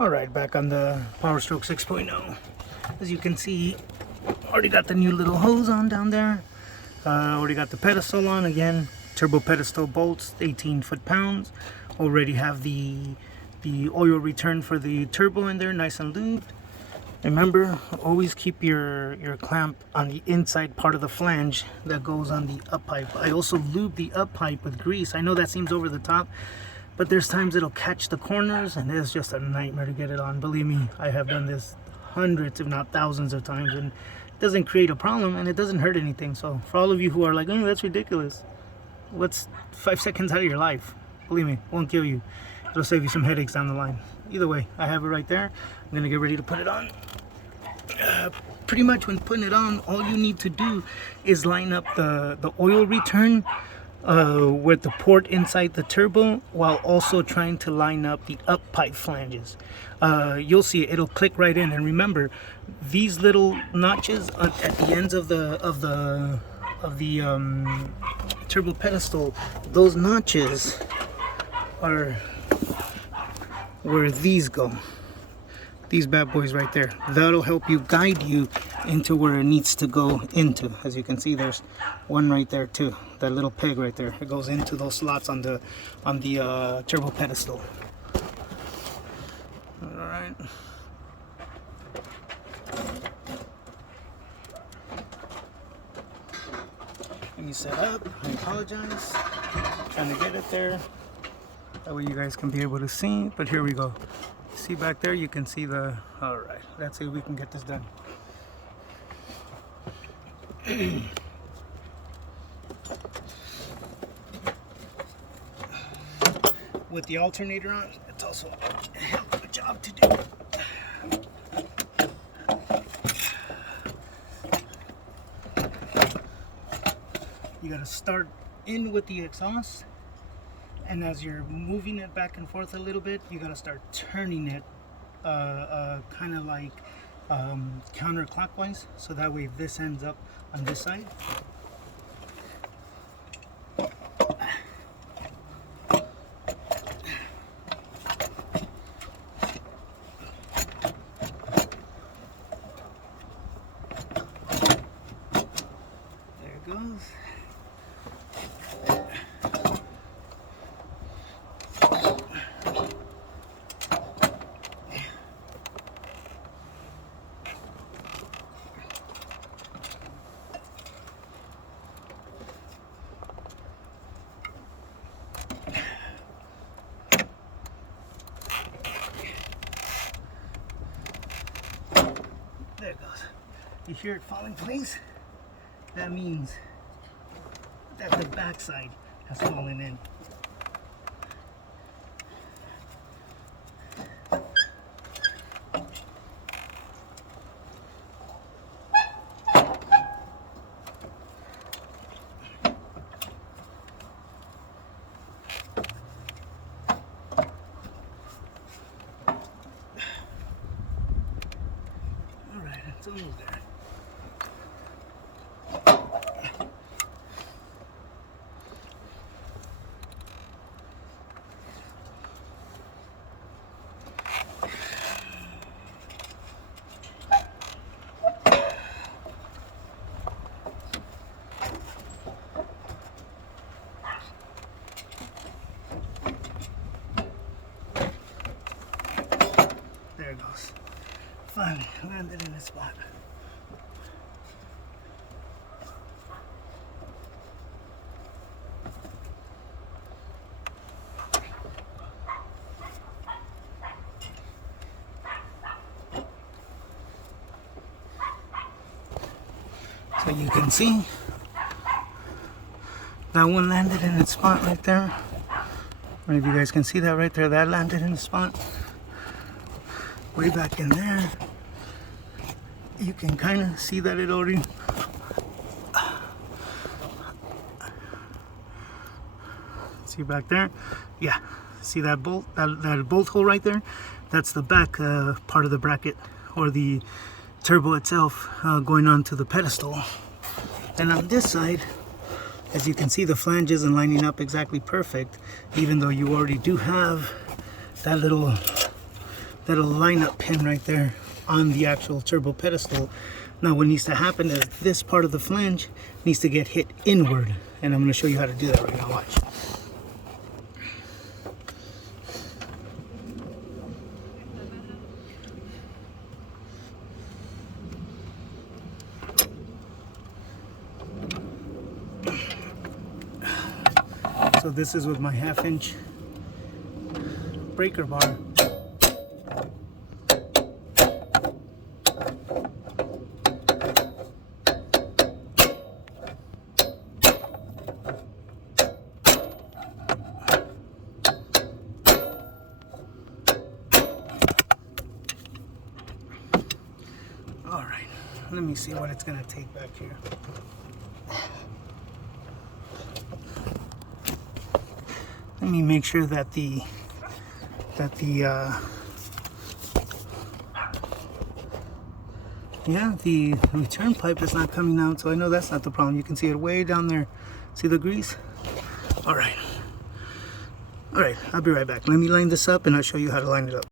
Alright, back on the Powerstroke 6.0. As you can see, already got the new little hose on down there. Already got the pedestal on again. Turbo pedestal bolts, 18 foot-pounds. Already have the oil return for the turbo in there, nice and lubed. Remember, always keep your clamp on the inside part of the flange that goes on the up pipe. I also lube the up pipe with grease. I know that seems over the top, but there's times it'll catch the corners and it's just a nightmare to get it on. Believe me, I have done this hundreds if not thousands of times, and it doesn't create a problem and it doesn't hurt anything. So for all of you who are like, oh, that's ridiculous, what's 5 seconds out of your life? Believe me, it won't kill you. It'll save you some headaches down the line. Either way, I have it right there. I'm gonna get ready to put it on. Pretty much when putting it on, all you need to do is line up the oil return with the port inside the turbo, while also trying to line up the up pipe flanges. You'll see it'll click right in. And remember, these little notches at the ends of the turbo pedestal, those notches are where these go. These bad boys right there. That'll help you guide you into where it needs to go into. As you can see, there's one right there too. That little peg right there. It goes into those slots on the turbo pedestal. All right. Let me set up. I apologize. Trying to get it there. That way you guys can be able to see. But here we go. See back there, you can see the... Alright, let's see if we can get this done. With the alternator on, it's also a hell of a job to do. You gotta start in with the exhaust, and as you're moving it back and forth a little bit, you gotta start turning it kind of like counterclockwise, so that way this ends up on this side. There it goes. There it goes. You hear it fall in place? That means that the backside has fallen in. Alright, it's almost there. There it goes. Finally landed in its spot. So you can see that one landed in its spot right there. I don't know if you guys can see that right there. That landed in the spot. Way back in there, you can kind of see that it already... See back there? Yeah. See that bolt? That bolt hole right there? That's the back part of the bracket, or the turbo itself, going onto the pedestal. And on this side, as you can see, the flange isn't lining up exactly perfect, even though you already do have that little that line up pin right there on the actual turbo pedestal. Now what needs to happen is this part of the flange needs to get hit inward, and I'm going to show you how to do that right now. Watch. So this is with my 1/2 inch breaker bar. All right, let me see what it's gonna take back here. Let me make sure that the return pipe is not coming out, so I know that's not the problem. You can see it way down there. See the grease? All right, I'll be right back. Let me line this up and I'll show you how to line it up.